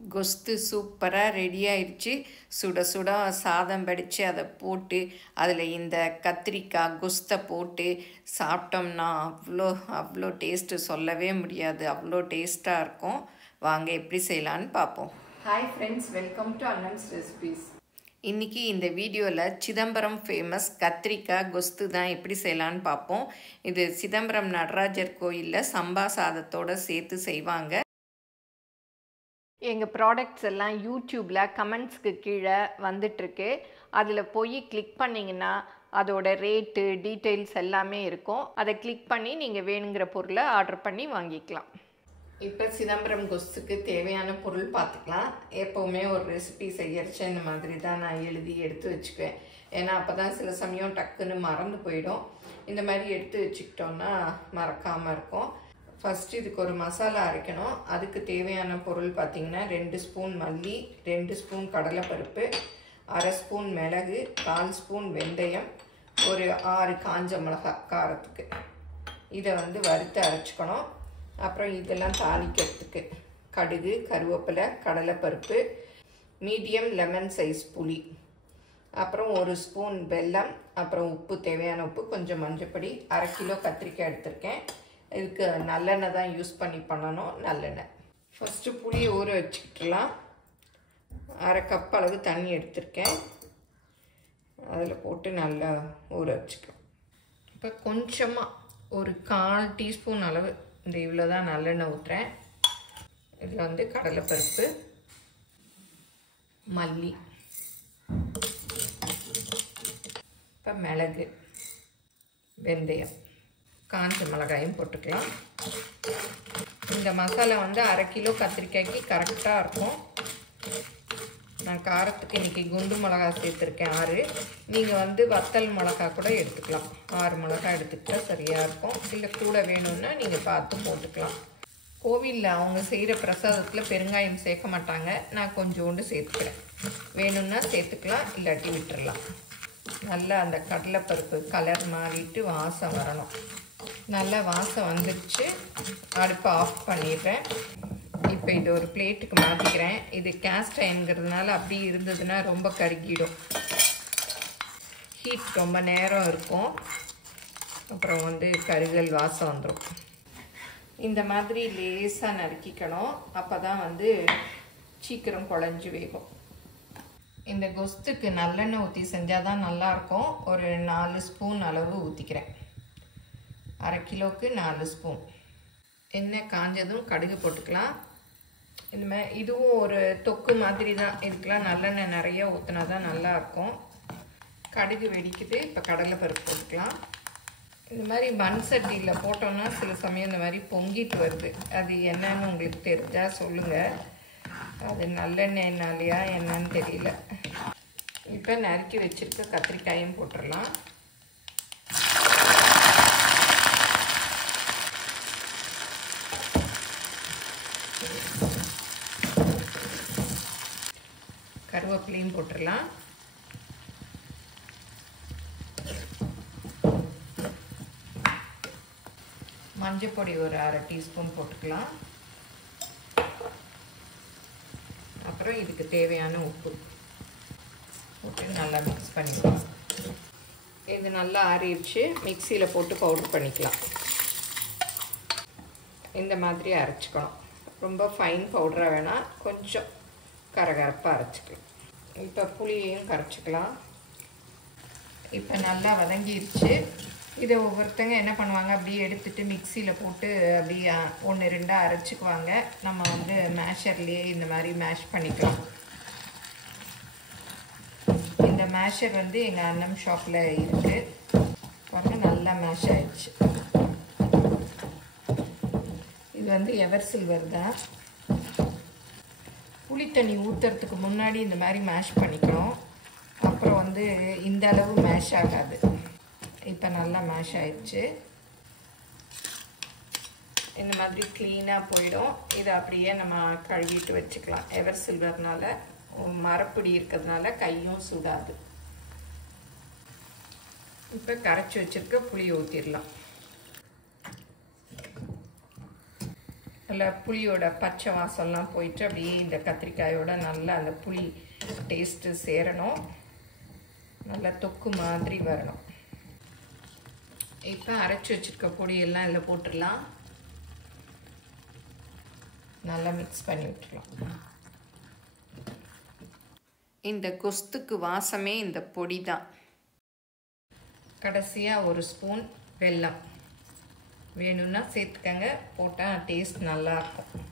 கொஸ்து சூப்பராக ரெடி ஆயிடுச்சு. சுட சுட சாதம் வடித்து அதை போட்டு அதில் இந்த கத்திரிக்காய் கொஸ்தை போட்டு சாப்பிட்டோம்னா அவ்வளோ அவ்வளோ டேஸ்ட்டு சொல்லவே முடியாது. அவ்வளோ டேஸ்ட்டாக இருக்கும். வாங்க எப்படி செய்யலான்னு பார்ப்போம். Hi friends, welcome to Annan's recipes. இன்றைக்கி இந்த வீடியோவில் சிதம்பரம் ஃபேமஸ் கத்திரிக்காய் கொஸ்து தான் எப்படி செய்யலான்னு பார்ப்போம். இது சிதம்பரம் நடராஜர் கோயிலில் சம்பா சாதத்தோடு சேர்த்து செய்வாங்க. எங்கள் ப்ராடக்ட்ஸ் எல்லாம் யூடியூப்பில் கமெண்ட்ஸ்க்கு கீழே வந்துட்டுருக்கு. அதில் போய் கிளிக் பண்ணிங்கன்னா அதோட ரேட்டு டீட்டெயில்ஸ் எல்லாமே இருக்கும். அதை கிளிக் பண்ணி நீங்கள் வேணுங்கிற பொருளை ஆர்டர் பண்ணி வாங்கிக்கலாம். இப்போ சிதம்பரம் கொஸ்துக்கு தேவையான பொருள் பார்த்துக்கலாம். எப்போவுமே ஒரு ரெசிபி செய்யறச்ச இந்த மாதிரி தான் நான் எழுதி எடுத்து வச்சுக்குவேன். ஏன்னா அப்போ தான் சில சமயம் டக்குன்னு மறந்து போயிடும். இந்த மாதிரி எடுத்து வச்சுக்கிட்டோன்னா மறக்காமல் இருக்கும். ஃபஸ்ட்டு இதுக்கு ஒரு மசாலா அரைக்கணும். அதுக்கு தேவையான பொருள் பார்த்திங்கன்னா 2 ஸ்பூன் மல்லி, 2 ஸ்பூன் கடலைப்பருப்பு, 1/2 ஸ்பூன் மிளகு, 1/4 ஸ்பூன் வெந்தயம், ஒரு 6 காஞ்ச மிளகாய் காரத்துக்கு. இதை வறுத்து அரைச்சிக்கணும். அப்புறம் இதெல்லாம் தாளிக்கிறதுக்கு கடுகு, கருவேப்பிலை, கடலைப்பருப்பு, மீடியம் லெமன் சைஸ் புளி, அப்புறம் 1 ஸ்பூன் வெல்லம், அப்புறம் உப்பு, தேவையான உப்பு, கொஞ்சம் மஞ்சப்பொடி, 1/2 கிலோ கத்திரிக்காய் எடுத்திருக்கேன். இதுக்கு நல்லெண்ணெய் தான் யூஸ் பண்ணணும். நல்லெண்ணெய் ஃபஸ்ட்டு புளியை ஊற வச்சுக்கிட்டலாம். 1/2 கப் அளவு தண்ணி எடுத்திருக்கேன். அதில் போட்டு நல்லா ஊற வச்சுக்கலாம். இப்போ கொஞ்சமாக ஒரு 1/4 டீஸ்பூன் அளவு இந்த இவ்வளோ தான் நல்லெண்ணெய் ஊற்றுறேன். இதில் கடலைப்பருப்பு, மல்லி, இப்போ மிளகு, வெந்தயம், காஞ்ச மிளகாயும் போட்டுக்கலாம். இந்த மசாலா 1/2 கிலோ கத்திரிக்காய்க்கு கரெக்டாக இருக்கும். நான் காரத்துக்கு இன்றைக்கி குண்டு மிளகா சேர்த்துருக்கேன் 6. நீங்கள் வத்தல் மிளகா கூட எடுத்துக்கலாம். 6 மிளகா எடுத்துக்கிட்டா சரியாக இருக்கும். இல்லை கூட வேணும்னா நீங்கள் பார்த்து போட்டுக்கலாம். கோவிலில் அவங்க செய்கிற பிரசாதத்தில் பெருங்காயம் சேர்க்க மாட்டாங்க. நான் கொஞ்சோண்டு சேர்த்துக்கிறேன். வேணும்னா சேர்த்துக்கலாம், இல்லாட்டி விட்டுடலாம். நல்லா அந்த கடலைப்பருப்பு கலர் மாறிட்டு வாசம் வரணும். நல்லா வாசம் வந்துடுச்சு. அடுப்பை ஆஃப் பண்ணிடுறேன். இப்போ இது ஒரு பிளேட்டுக்கு மாற்றிக்கிறேன். இது கேஸ்ட் அயன்கிறதுனால அப்படி இருந்ததுன்னா ரொம்ப கருகிடும். ஹீட் ரொம்ப நேரம் இருக்கும். அப்புறம் கருகல் வாசம் வந்துடும். இந்த மாதிரி லேசாக நறுக்கிக்கணும். அப்போ தான் சீக்கிரம் குழஞ்சி வேகும். இந்த கொஸ்துக்கு நல்லெண்ணெய் ஊற்றி செஞ்சால் தான் நல்லாயிருக்கும். ஒரு 4 ஸ்பூன் அளவு ஊற்றிக்கிறேன். 1/2 கிலோவுக்கு 4 ஸ்பூன். எண்ணெய் காஞ்சதும் கடுகு போட்டுக்கலாம். இந்த மாதிரி இதுவும் ஒரு தொக்கு மாதிரி தான். இதுக்கெலாம் நல்லெண்ணெய் நிறைய ஊற்றினா தான் நல்லாயிருக்கும். கடுகு வெடிக்குது. இப்போ கடலைப்பருப்பு போட்டுக்கலாம். இந்த மாதிரி மண் சட்டியில் போட்டோன்னா சில சமயம் இந்த மாதிரி பொங்கிட்டு வருது. அது என்னன்னு உங்களுக்கு தெரிஞ்சால் சொல்லுங்கள். அது நல்லெண்ணெய்னாலையா என்னன்னு தெரியல. இப்போ நறுக்கி வச்சுருக்க கத்திரிக்காயும் போட்டுடலாம். கருவேப்பிலையும் போட்டுடலாம். மஞ்சள் பொடி ஒரு 1/2 டீஸ்பூன் போட்டுக்கலாம். அப்புறம் இதுக்கு தேவையான உப்பு போட்டு நல்லா மிக்ஸ் பண்ணிக்கலாம். இது நல்லா ஆறிடுச்சு. மிக்சியில் போட்டு பவுடர் பண்ணிக்கலாம். இந்த மாதிரி அரைச்சிக்கணும். ரொம்ப ஃபைன் பவுடராக வேணாம், கொஞ்சம் கரகரப்பாக அரைச்சிக்கலாம். இப்போ புளியையும் கரைச்சிக்கலாம். இப்போ நல்லா வதங்கிடுச்சு. இதை ஒவ்வொருத்தங்க என்ன பண்ணுவாங்க, அப்படியே எடுத்துகிட்டு மிக்சியில் போட்டு அப்படியே 1-2 அரைச்சிக்குவாங்க. நம்ம மேஷர்லேயே இந்த மாதிரி மேஷ் பண்ணிக்கலாம். இந்த மேஷர் எங்கள் அண்ணன் ஷாப்பில் இருக்குது. பாருங்க, நல்லா மேஷ் ஆயிடுச்சு. இது எவர் சில்வர் தான். புளி தண்ணி ஊற்றுறதுக்கு முன்னாடி இந்த மாதிரி மேஷ் பண்ணிக்கணும். அப்புறம் இந்த அளவு மேஷ் ஆகாது. இப்போ நல்லா மேஷ் ஆயிடுச்சு. இந்த மாதிரி க்ளீனாக போயிடும். இதை அப்படியே நம்ம கழுவிட்டு வச்சுக்கலாம். எவர் சில்வர்னால மரப்பிடி இருக்கிறதுனால கையும் சுடாது. இப்போ கரைச்சி வச்சுருக்க புளி ஊற்றிடலாம். நல்லா புளியோட பச்சை வாசம்லாம் போயிட்டு அப்படியே இந்த கத்திரிக்காயோட நல்லா அந்த புளி டேஸ்ட்டு சேரணும், நல்லா தொக்கு மாதிரி வரணும். இப்போ அரைச்சி வச்சுருக்க பொடியெல்லாம் இதில் போட்டுடலாம், நல்லா மிக்ஸ் பண்ணி விட்டுடலாம். இந்த கொஸ்துக்கு வாசமே இந்த பொடி தான். கடைசியாக ஒரு ஸ்பூன் வெல்லம் வேணும்னா சேர்த்துக்கங்க, போட்டால் டேஸ்ட் நல்லாயிருக்கும்.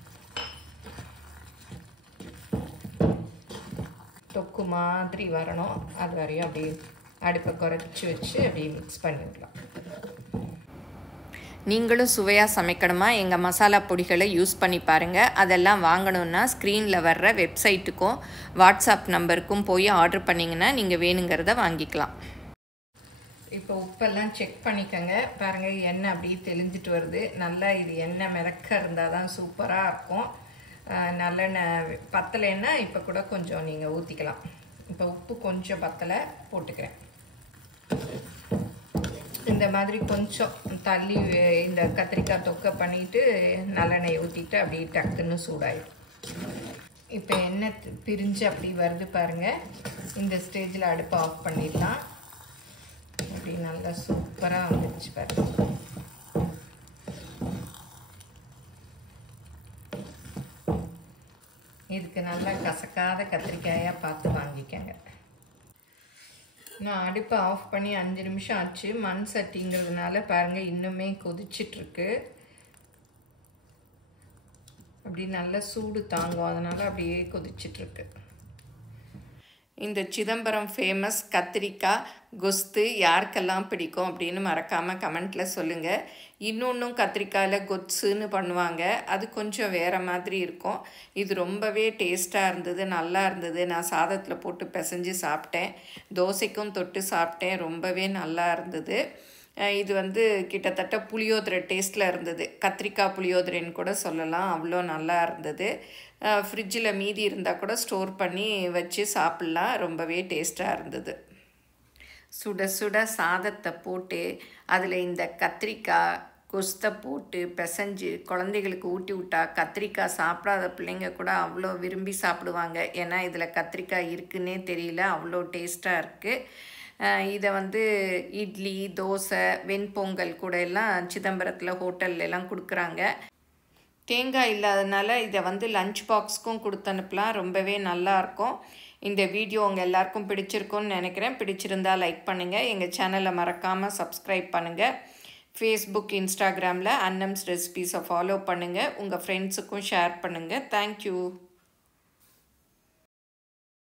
தொக்கு மாதிரி வரணும், அது வரையும் அப்படியே அடுப்பை குறைச்சி வச்சு அப்படியே மிக்ஸ் பண்ணிவிடலாம். நீங்களும் சுவையாக சமைக்கணுமா எங்கள் மசாலா பொடிகளை யூஸ் பண்ணி பாருங்கள். அதெல்லாம் வாங்கணுன்னா ஸ்க்ரீனில் வர்ற வெப்சைட்டுக்கும் வாட்ஸ்அப் நம்பருக்கும் போய் ஆர்டர் பண்ணிங்கன்னா நீங்கள் வேணுங்கிறத வாங்கிக்கலாம். இப்போ உப்பெல்லாம் செக் பண்ணிக்கோங்க. பாருங்கள் எண்ணெய் அப்படியே தெளிஞ்சிட்டு வருது. நல்லா இது எண்ணெய் மிதக்க இருந்தால் தான் சூப்பராக இருக்கும். நல்லெண்ணெய் பத்தலைன்னா இப்போ கூட கொஞ்சம் நீங்கள் ஊற்றிக்கலாம். இப்போ உப்பு கொஞ்சம் பத்தலை போட்டுக்கிறேன். இந்த மாதிரி கொஞ்சம் தள்ளி இந்த கத்திரிக்காய் தொக்கை பண்ணிவிட்டு நல்லெண்ணெய் ஊற்றிட்டு அப்படியே டக்குன்னு சூடாயிடும். இப்போ எண்ணெய் பிரிஞ்சு அப்படி வருது பாருங்கள். இந்த ஸ்டேஜில் அடுப்பை ஆஃப் பண்ணிடலாம். அப்படி நல்லா சூப்பராக வந்துடுச்சு பாருங்க. இதுக்கு நல்லா கசக்காத கத்திரிக்காயாக பார்த்து வாங்கிக்கங்க. நான் அடுப்பை ஆஃப் பண்ணி 5 நிமிஷம் ஆச்சு. மண் சட்டிங்கிறதுனால பாருங்கள் இன்னுமே கொதிச்சிட்ருக்கு. அப்படி நல்லா சூடு தாங்கும், அதனால் அப்படியே கொதிச்சிட்ருக்கு. இந்த சிதம்பரம் ஃபேமஸ் கத்திரிக்காய் கொஸ்து யாருக்கெல்லாம் பிடிக்கும் அப்படின்னு மறக்காமல் கமெண்ட்டில் சொல்லுங்கள். இன்னொன்றும் கத்திரிக்காயில் கொத்ஸுன்னு பண்ணுவாங்க, அது கொஞ்சம் வேறு மாதிரி இருக்கும். இது ரொம்பவே டேஸ்ட்டாக இருந்தது, நல்லா இருந்தது. நான் சாதத்தில் போட்டு பிசைஞ்சு சாப்பிட்டேன், தோசைக்கும் தொட்டு சாப்பிட்டேன், ரொம்பவே நல்லா இருந்தது. இது கிட்டத்தட்ட புளியோதரை டேஸ்ட்டில் இருந்தது, கத்திரிக்காய் புளியோதரைன்னு கூட சொல்லலாம், அவ்வளோ நல்லா இருந்தது. ஃப்ரிட்ஜில் மீதி இருந்தால் கூட ஸ்டோர் பண்ணி வச்சு சாப்பிட்லாம், ரொம்பவே டேஸ்ட்டாக இருந்தது. சுட சுட சாதத்தை போட்டு அதில் இந்த கத்திரிக்காய் கொஸ்தை போட்டு பிசைஞ்சு குழந்தைகளுக்கு ஊட்டி விட்டா கத்திரிக்காய் சாப்பிடாத பிள்ளைங்க கூட அவ்வளோ விரும்பி சாப்பிடுவாங்க. ஏன்னா இதில் கத்திரிக்காய் இருக்குன்னே தெரியல, அவ்வளோ டேஸ்ட்டாக இருக்குது. இதை இட்லி தோசை வெண்பொங்கல் கூட எல்லாம் சிதம்பரத்தில் ஹோட்டல்லாம் கொடுக்குறாங்க. தேங்காய் இல்லாதனால இதை லஞ்ச் பாக்ஸ்க்கும் கொடுத்து அனுப்பலாம், ரொம்பவே நல்லாயிருக்கும். இந்த வீடியோ உங்கள் எல்லாருக்கும் பிடிச்சிருக்கும்னு நினைக்கிறேன். பிடிச்சிருந்தால் லைக் பண்ணுங்கள், எங்கள் சேனலை மறக்காமல் சப்ஸ்கிரைப் பண்ணுங்கள். ஃபேஸ்புக் இன்ஸ்டாகிராமில் அன்னம்ஸ் ரெசிபீஸை ஃபாலோ பண்ணுங்கள், உங்கள் ஃப்ரெண்ட்ஸுக்கும் ஷேர் பண்ணுங்கள். தேங்க்யூ.